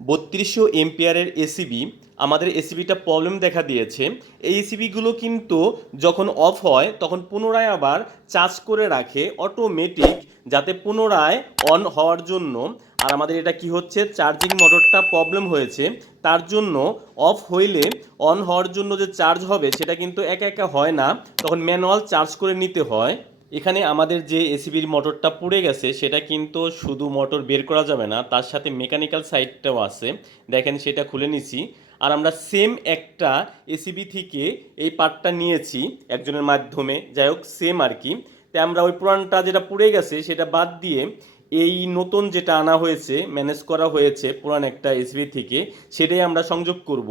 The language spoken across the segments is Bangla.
3200 এম্পিয়ারের এসিবি। আমাদের এসিবিটা প্রবলেম দেখা দিয়েছে। এই এসিবিগুলো কিন্তু যখন অফ হয় তখন পুনরায় আবার চার্জ করে রাখে অটোমেটিক, যাতে পুনরায় অন হওয়ার জন্য। আর আমাদের এটা কি হচ্ছে, চার্জিং মোটরটা প্রবলেম হয়েছে, তার জন্য অফ হইলে অন হওয়ার জন্য যে চার্জ হবে সেটা কিন্তু একা একা হয় না, তখন ম্যানুয়াল চার্জ করে নিতে হয়। এখানে আমাদের যে এসিবির মোটরটা পুড়ে গেছে সেটা কিন্তু শুধু মোটর বের করা যাবে না, তার সাথে মেকানিক্যাল সাইডটাও আছে। দেখেন সেটা খুলে নিছি। আর আমরা সেম একটা এসিবি থেকে এই পার্টটা নিয়েছি একজনের মাধ্যমে, যাই হোক সেম আর কি। তাই আমরা ওই পুরানটা যেটা পুড়ে গেছে সেটা বাদ দিয়ে এই নতুন যেটা আনা হয়েছে, ম্যানেজ করা হয়েছে পুরান একটা এসিবি থেকে, সেটাই আমরা সংযোগ করব।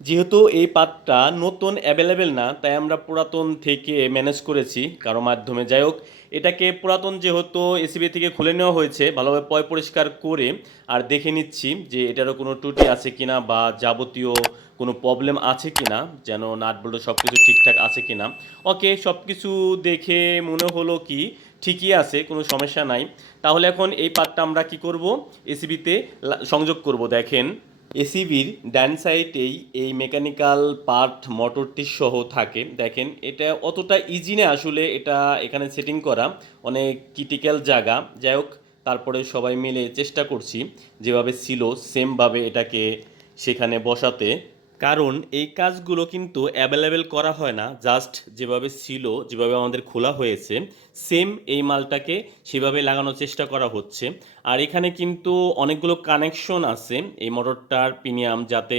যেহেতু এই পাতটা নতুন অ্যাভেলেবেল না, তাই আমরা পুরাতন থেকে ম্যানেজ করেছি কারো মাধ্যমে। যাই হোক, এটাকে পুরাতন যেহেতু এসিবি থেকে খুলে নেওয়া হয়েছে, ভালোভাবে পরিষ্কার করে আর দেখে নিচ্ছি যে এটারও কোনো ত্রুটি আছে কিনা বা যাবতীয় কোনো প্রবলেম আছে কিনা, যেন নাট বল্টু সব কিছু ঠিকঠাক আছে কিনা। ওকে, সব কিছু দেখে মনে হলো কি ঠিকই আছে, কোনো সমস্যা নাই। তাহলে এখন এই পার্টটা আমরা কি করব, এসিবিতে সংযোগ করব। দেখেন এসিবির ডান সাইডেই এই মেকানিক্যাল পার্ট মোটরটি সহ থাকে। দেখেন এটা অতটা ইজি না আসলে, এটা এখানে সেটিং করা অনেক ক্রিটিক্যাল জায়গা। যাই হোক, তারপরে সবাই মিলে চেষ্টা করছি যেভাবে ছিল সেমভাবে এটাকে সেখানে বসাতে। কারণ এই কাজগুলো কিন্তু অ্যাভেলেবেল করা হয় না, জাস্ট যেভাবে ছিল, যেভাবে আমাদের খোলা হয়েছে সেম এই মালটাকে সেভাবে লাগানোর চেষ্টা করা হচ্ছে। আর এখানে কিন্তু অনেকগুলো কানেকশন আছে এই মোটরটার প্রিমিয়াম, যাতে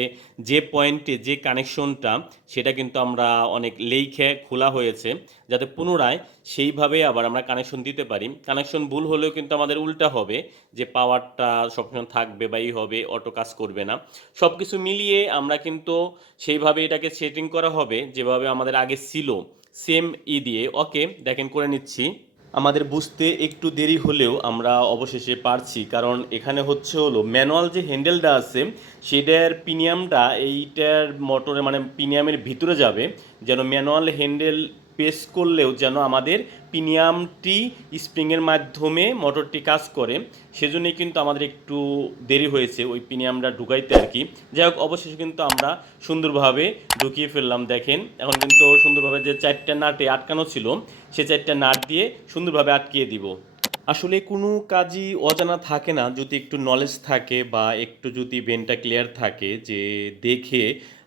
যে পয়েন্টে যে কানেকশনটা সেটা কিন্তু আমরা অনেক লেইখে খোলা হয়েছে, যাতে পুনরায় সেইভাবে আবার আমরা কানেকশন দিতে পারি। কানেকশন ভুল হলেও কিন্তু আমাদের উল্টা হবে, যে পাওয়ারটা সবসময় থাকবে বা এই হবে, অটো কাজ করবে না। সব কিছু মিলিয়ে আমরা কিন্তু সেইভাবে এটাকে সেটিং করা হবে যেভাবে আমাদের আগে ছিল সেম দিয়ে। ওকে, দেখেন করে নিচ্ছি। আমাদের বুঝতে একটু দেরি হলেও আমরা অবশেষে পারছি, কারণ এখানে হচ্ছে হলো ম্যানুয়াল যে হ্যান্ডেলটা আছে সেটার প্রিমিয়ামটা এইটার মোটরে মানে প্রিমিয়ামের ভিতরে যাবে, যেন ম্যানুয়াল হ্যান্ডেল প্রেস করলেও যেন আমাদের প্রিমিয়ামটি স্প্রিংয়ের মাধ্যমে মোটরটি কাজ করে। সেজন্যই কিন্তু আমাদের একটু দেরি হয়েছে ওই প্রিমিয়ামটা ঢুকাইতে আর কি। যাই হোক, অবশেষে কিন্তু আমরা সুন্দরভাবে ঢুকিয়ে ফেললাম। দেখেন এখন কিন্তু সুন্দরভাবে যে চারটা নাটে আটকানো ছিল সে চারটা নাট দিয়ে সুন্দরভাবে আটকিয়ে দিব। আসলে কোনো কাজই অজানা থাকে না, যদি একটু নলেজ থাকে বা একটু যদি ব্রেনটা ক্লিয়ার থাকে, যে দেখে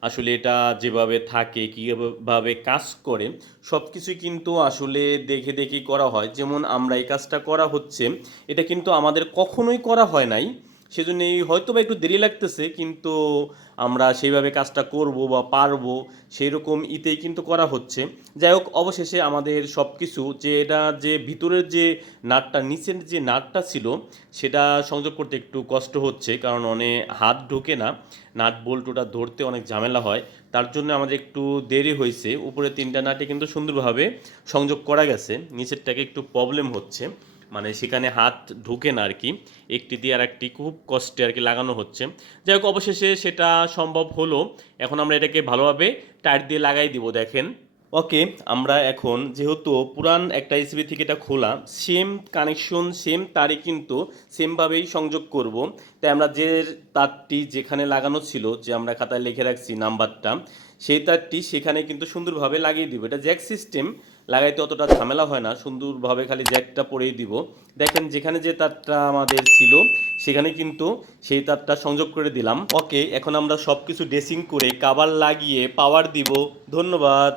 আসলে এটা যেভাবে থাকে কীভাবে কাজ করে সব কিছুই কিন্তু আসলে দেখে দেখেই করা হয়। যেমন আমরা এই কাজটা করা হচ্ছে, এটা কিন্তু আমাদের কখনোই করা হয় নাই, সেজন্য হয়তো বা একটু দেরি লাগতেছে, কিন্তু আমরা সেইভাবে কাজটা করব বা পারবো সেই রকম ইতেই কিন্তু করা হচ্ছে। যাই হোক, অবশেষে আমাদের সব কিছু, যে এটা যে ভিতরের যে নাটটা, নিচের যে নাটটা ছিল সেটা সংযোগ করতে একটু কষ্ট হচ্ছে, কারণ অনেক হাত ঢোকে না, নাট বোল্টটা ধরতে অনেক ঝামেলা হয়, তার জন্য আমাদের একটু দেরি হয়েছে। উপরে তিনটা নাটে কিন্তু সুন্দরভাবে সংযোগ করা গেছে, নিচেরটাকে একটু প্রবলেম হচ্ছে, মানে সেখানে হাত ঢুকে না আর কি, একটি দিয়ে আর একটি খুব কষ্টে আর কি লাগানো হচ্ছে। যাই হোক, অবশেষে সেটা সম্ভব হলো। এখন আমরা এটাকে ভালোভাবে টাইট দিয়ে লাগাই দিব। দেখেন ওকে, আমরা এখন যেহেতু পুরান একটা এসিবি থেকে এটা খোলা, সেম কানেকশন সেম তারই কিন্তু সেমভাবেই সংযোগ করব। তাই আমরা যে তারটি যেখানে লাগানো ছিল, যে আমরা খাতায় লিখে রাখছি নাম্বারটা, সেই তারটি সেখানে কিন্তু সুন্দরভাবে লাগিয়ে দিব। এটা জ্যাক সিস্টেম, লাগাইতে অতটা ঝামেলা হয় না, সুন্দরভাবে খালি জ্যাকটা পরেই দিব। দেখেন যেখানে যে তারটা আমাদের ছিল সেখানে কিন্তু সেই তারটা সংযোগ করে দিলাম। ওকে, এখন আমরা সব কিছু ড্রেসিং করে কাভার লাগিয়ে পাওয়ার দিব। ধন্যবাদ।